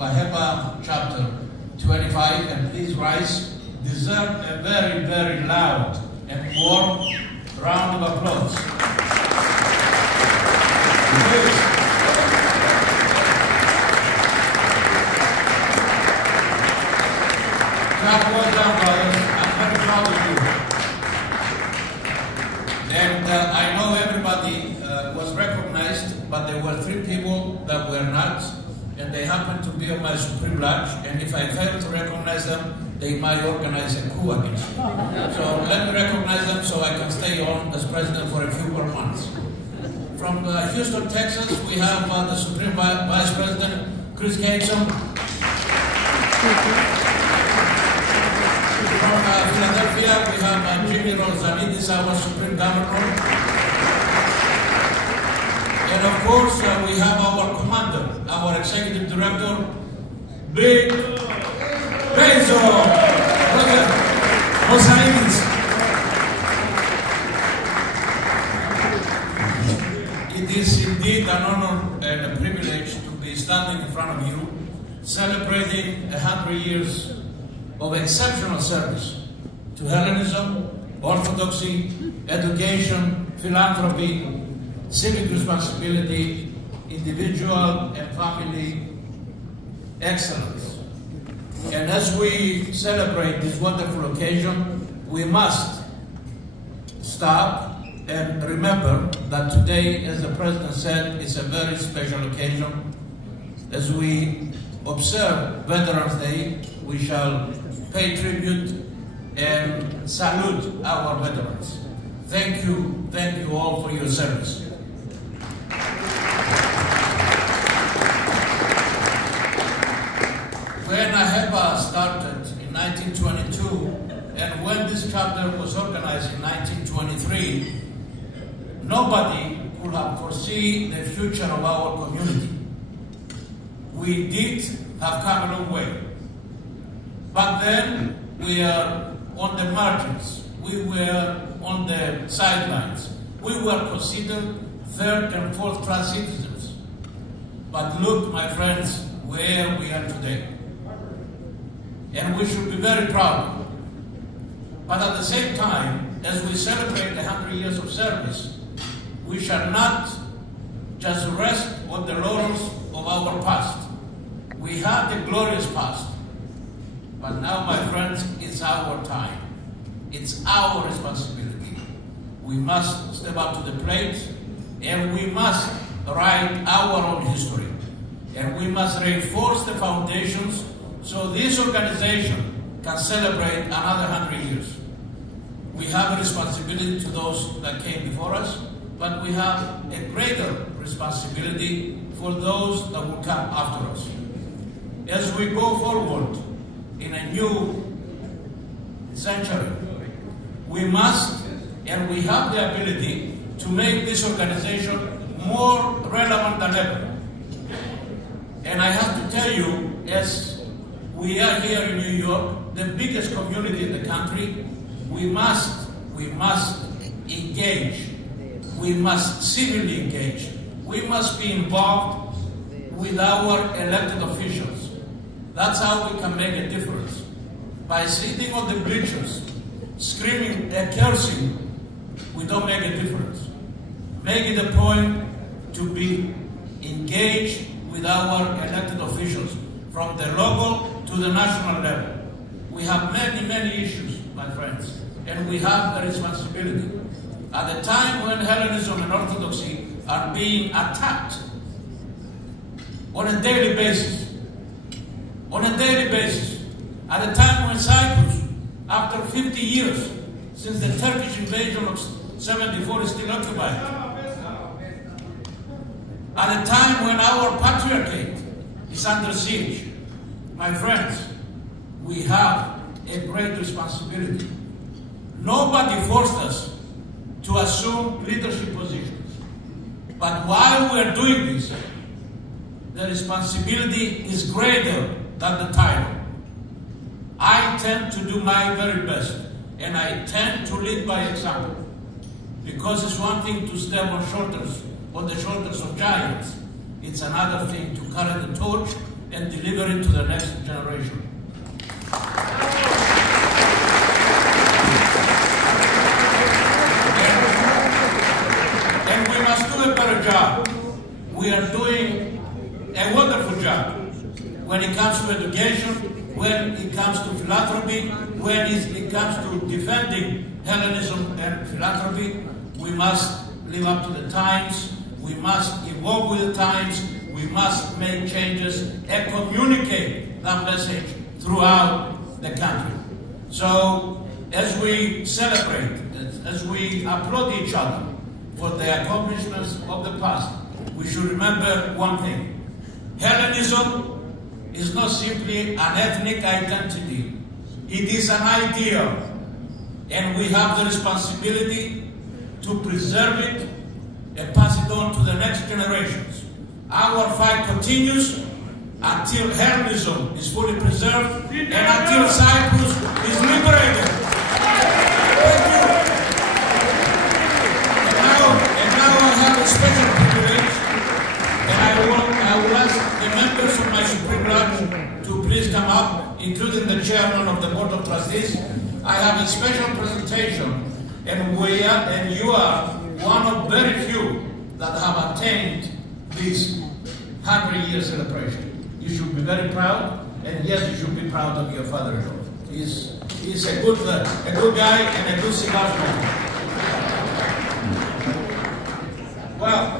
AHEPA Chapter 25, and please rise, deserve a very, very loud and warm round of applause. Please. Well done, brothers. I'm very proud of you. And I know everybody was recognized, but there were 3 people that were not, and they happened to be on my supreme lodge, and if I fail to recognize them, they might organize a coup against me. So let me recognize them so I can stay on as president for a few more months. From Houston, Texas, we have the Supreme Vice President, Chris Caton. From Philadelphia, we have Jimmy Rosanidis, our Supreme Governor. And of course, we have our commander, our Executive Director, Big Benzo Rosanidis. It is indeed an honor and a privilege to be standing in front of you, celebrating 100 years of exceptional service to Hellenism, Orthodoxy, education, philanthropy, civic responsibility, individual and family excellence. And as we celebrate this wonderful occasion, we must stop and remember that today, as the President said, is a very special occasion. As we observe Veterans Day, we shall pay tribute and salute our veterans. Thank you all for your service. When AHEPA started in 1922, and when this chapter was organized in 1923, nobody could have foreseen the future of our community. We did have come a long way. But then we are on the margins. We were on the sidelines. We were considered 3rd and 4th class citizens. But look, my friends, where we are today. And we should be very proud. But at the same time, as we celebrate 100 years of service, we shall not just rest on the laurels of our past. We had a glorious past. But now, my friends, it's our time. It's our responsibility. We must step up to the plate, and we must write our own history. And we must reinforce the foundations so this organization can celebrate another 100 years. We have a responsibility to those that came before us, but we have a greater responsibility for those that will come after us. As we go forward in a new century, we must and we have the ability to make this organization more relevant than ever. And I have to tell you, as we are here in New York, the biggest community in the country, we must engage. We must civilly engage. We must be involved with our elected officials. That's how we can make a difference. By sitting on the bleachers, screaming and cursing, we don't make a difference. Make it a point to be engaged with our elected officials from the local to the national level. We have many, many issues, my friends, and we have a responsibility. At the time when Hellenism and Orthodoxy are being attacked on a daily basis, at the time when Cyprus, after 50 years since the Turkish invasion of 74 is still occupied, at a time when our patriarchate is under siege, my friends, we have a great responsibility. Nobody forced us to assume leadership positions. But while we're doing this, the responsibility is greater than the title. I tend to do my very best, and I tend to lead by example. Because it's one thing to step on the shoulders of giants. It's another thing to carry the torch and deliver it to the next generation. And we must do a better job. We are doing a wonderful job when it comes to education, when it comes to philanthropy, when it comes to defending Hellenism and philanthropy. We must live up to the times. We must evolve with the times. We must make changes and communicate that message throughout the country. So, as we celebrate, as we applaud each other for the accomplishments of the past, we should remember one thing. Hellenism is not simply an ethnic identity. It is an ideal, and we have the responsibility to preserve it and pass it on to the next generations. Our fight continues until Hellenism is fully preserved and until Cyprus is liberated. Thank you. And now I have a special privilege, and I will ask the members of my Supreme Court to please come up, including the chairman of the Board of Trustees. I have a special presentation, and you are one of very few that have attained this 100-year celebration. You should be very proud, and yes, you should be proud of your father-in-law. He's a good guy and a good cigar smoker. Well,